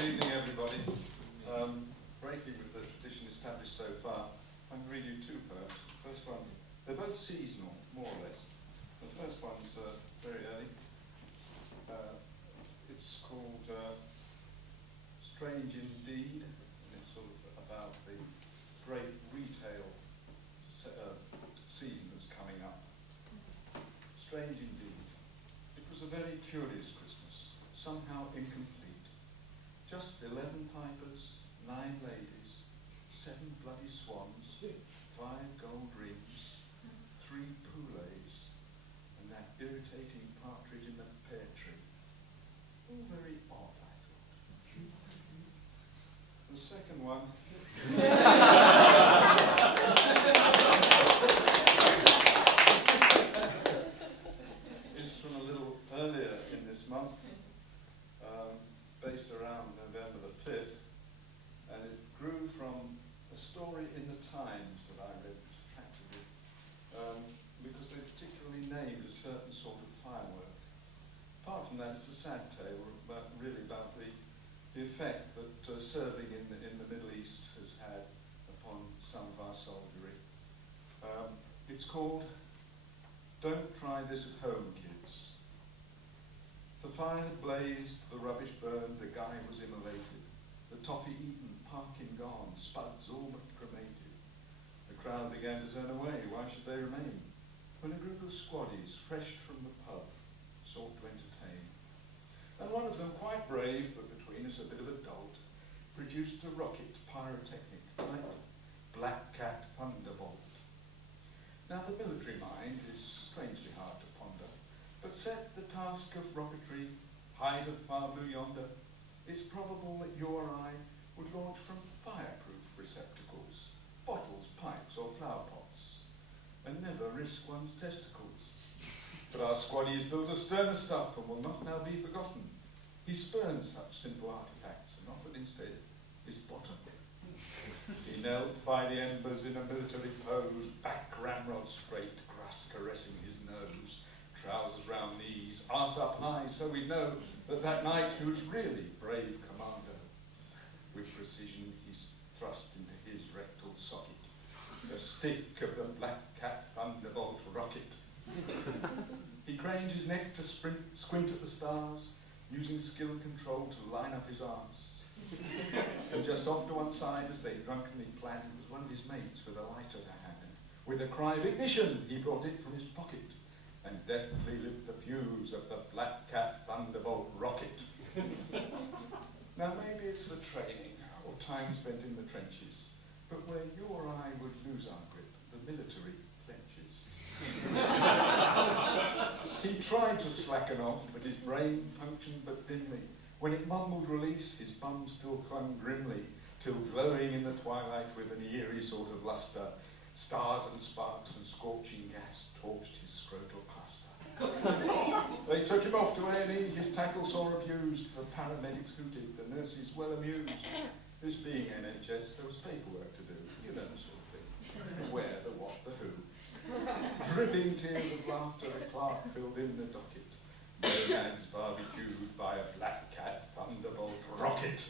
Good evening, everybody. Breaking with the tradition established so far, I'm going to read you two poems. The first one, they're both seasonal, more or less. The first one's very early. It's called Strange Indeed, and it's sort of about the great retail season that's coming up. Strange indeed. It was a very curious Christmas, somehow incomplete. Just 11 pipers, 9 ladies, 7 bloody swans, 5 gold rings, 3 poulets, and that irritating partridge in the pear tree. All very odd, I thought. The second one is from a little earlier in this month, based around November the 5th, and it grew from a story in the Times that I read, which attracted me, because they particularly named a certain sort of firework. Apart from that, it's a sad tale, really about the effect that serving in the Middle East has had upon some of our soldiery. It's called Don't Try This at Home, Kids. The fire had blazed, the rubbish burned, the guy was immolated. The toffee eaten, pumpkin gone, spuds all but cremated. The crowd began to turn away, why should they remain? When a group of squaddies, fresh from the pub, sought to entertain. And one of them, quite brave, but between us a bit of a dolt, produced a rocket pyrotechnic type Black Cat Thunderbolt. Now the military mind is strangely hard to ponder, but set the task of rocketry high to far blue yonder, it's probable that you or I would launch from fireproof receptacles, bottles, pipes or flower pots, and never risk one's testicles. But our squaddies built a sterner stuff and will not now be forgotten. He spurned such simple artifacts and offered instead his bottom. He knelt by the embers in a military pose, back ramrod straight, grass caressing his nose, trousers round knees, arse up high, so we know that that night he was really brave commander. With precision he thrust into his rectal socket the stick of the Black Cat Thunderbolt rocket. He craned his neck to squint at the stars, using skill and control to line up his arse. And just off to one side, as they drunkenly planned, was one of his mates with a lighter to hand. With a cry of ignition, he brought it from his pocket and deftly lit the fuse of the Black Cat Thunderbolt rocket. Now maybe it's the training or time spent in the trenches, but where you or I would lose our grip, the military clenches. He tried to slacken off, but his brain functioned but dimly. When it mumbled release, his bum still clung grimly, till glowing in the twilight with an eerie sort of lustre, stars and sparks and scorching gas torched his scrotal cluster. They took him off to A&E, his tackle sore abused, the paramedics hooted, the nurses well amused. This being NHS, there was paperwork to do, you know, the sort of thing. Where, the what, the who. Dripping tears of laughter, the clerk filled in the docket. No man's barbecued by a Black Cat Thunderbolt rocket.